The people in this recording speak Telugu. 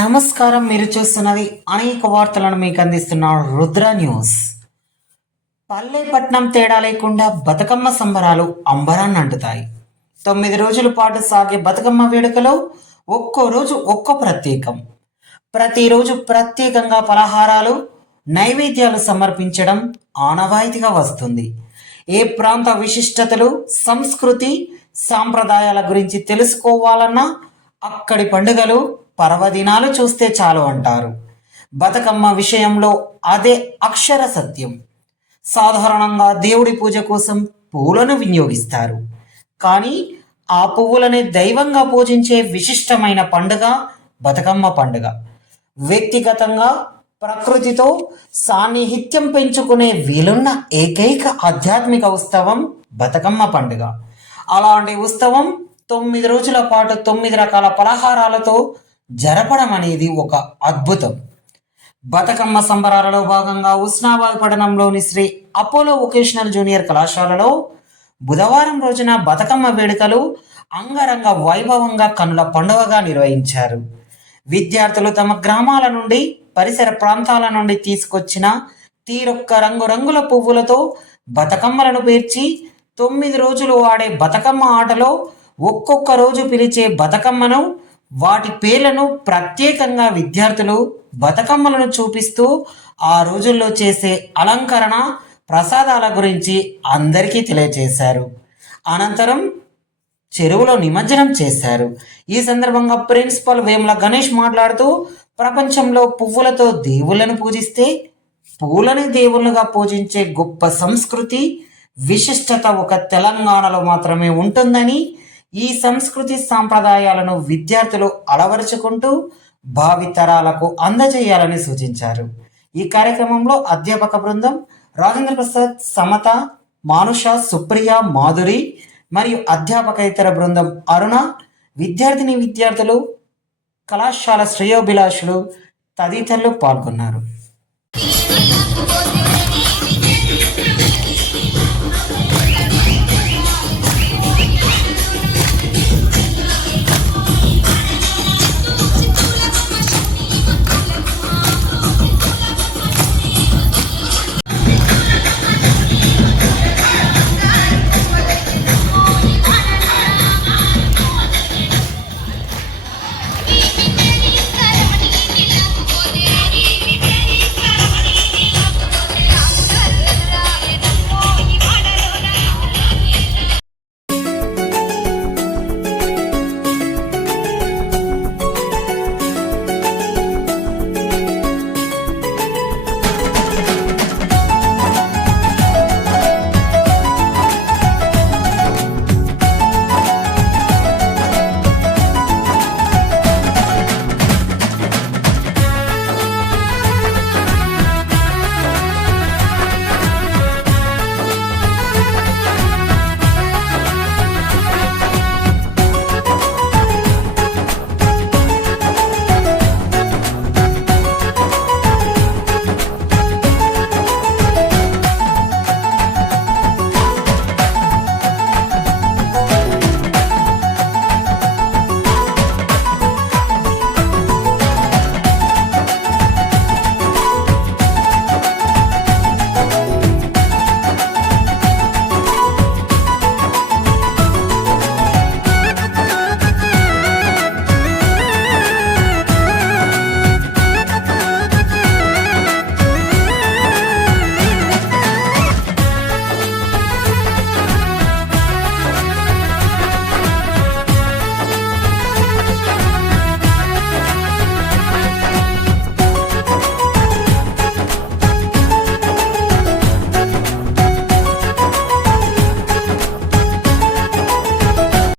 నమస్కారం. మీరు చూస్తున్నది అనేక వార్తలను మీకు అందిస్తున్న రుద్ర న్యూస్. పల్లె పట్నం తేడా లేకుండా బతుకమ్మ సంబరాలు అంబరాన్ని అంటుతాయి. 9 రోజుల పాటు సాగే బతుకమ్మ వేడుకలో ఒక్కో రోజు ఒక్కో ప్రత్యేకం. ప్రతిరోజు ప్రత్యేకంగా పలహారాలు నైవేద్యాలు సమర్పించడం ఆనవాయితీగా వస్తుంది. ఏ ప్రాంత విశిష్టతలు సంస్కృతి సాంప్రదాయాల గురించి తెలుసుకోవాలన్నా అక్కడి పండుగలు పర్వదినాలు చూస్తే చాలు అంటారు. బతుకమ్మ విషయంలో అదే అక్షర సత్యం. సాధారణంగా దేవుడి పూజ కోసం పువ్వులను వినియోగిస్తారు. కానీ ఆ పువ్వులనే దైవంగా పూజించే విశిష్టమైన పండుగ బతుకమ్మ పండుగ. వ్యక్తిగతంగా ప్రకృతితో సాన్నిహిత్యం పెంచుకునే వీలున్న ఏకైక ఆధ్యాత్మిక ఉత్సవం బతుకమ్మ పండుగ. అలాంటి ఉత్సవం 9 రోజుల పాటు 9 రకాల పలహారాలతో జరపడం అనేది ఒక అద్భుతం. బతుకమ్మ సంబరాలలో భాగంగా ఉస్నాబాద్ పట్టణంలోని శ్రీ అపోలో వొకేషనల్ జూనియర్ కళాశాలలో బుధవారం రోజున బతుకమ్మ వేడుకలు అంగరంగ వైభవంగా కనుల పండుగగా నిర్వహించారు. విద్యార్థులు తమ గ్రామాల నుండి పరిసర ప్రాంతాల నుండి తీసుకొచ్చిన తీరొక్క రంగురంగుల పువ్వులతో బతుకమ్మలను పేర్చి 9 రోజులు ఆడే బతుకమ్మ ఆటలో ఒక్కొక్క రోజు పిలిచే బతుకమ్మను వాటి పేర్లను ప్రత్యేకంగా విద్యార్థులు బతుకమ్మలను చూపిస్తూ ఆ రోజుల్లో చేసే అలంకరణ ప్రసాదాల గురించి అందరికీ తెలియజేశారు. అనంతరం చెరువులో నిమజ్జనం చేశారు. ఈ సందర్భంగా ప్రిన్సిపల్ వేముల గణేష్ మాట్లాడుతూ ప్రపంచంలో పువ్వులతో దేవుళ్ళను పూజిస్తే పూలని దేవుళ్ళుగా పూజించే గొప్ప సంస్కృతి విశిష్టత ఒక తెలంగాణలో మాత్రమే ఉంటుందని, ఈ సంస్కృతి సాంప్రదాయాలను విద్యార్థులు అలవరుచుకుంటూ భావితరాలకు అందజేయాలని సూచించారు. ఈ కార్యక్రమంలో అధ్యాపక బృందం రాజేంద్ర ప్రసాద్, సమత, మానుష, సుప్రియ, మాధురి మరియు అధ్యాపకేతర బృందం అరుణ, విద్యార్థులు, కళాశాల శ్రేయోభిలాషులు తదితరులు పాల్గొన్నారు.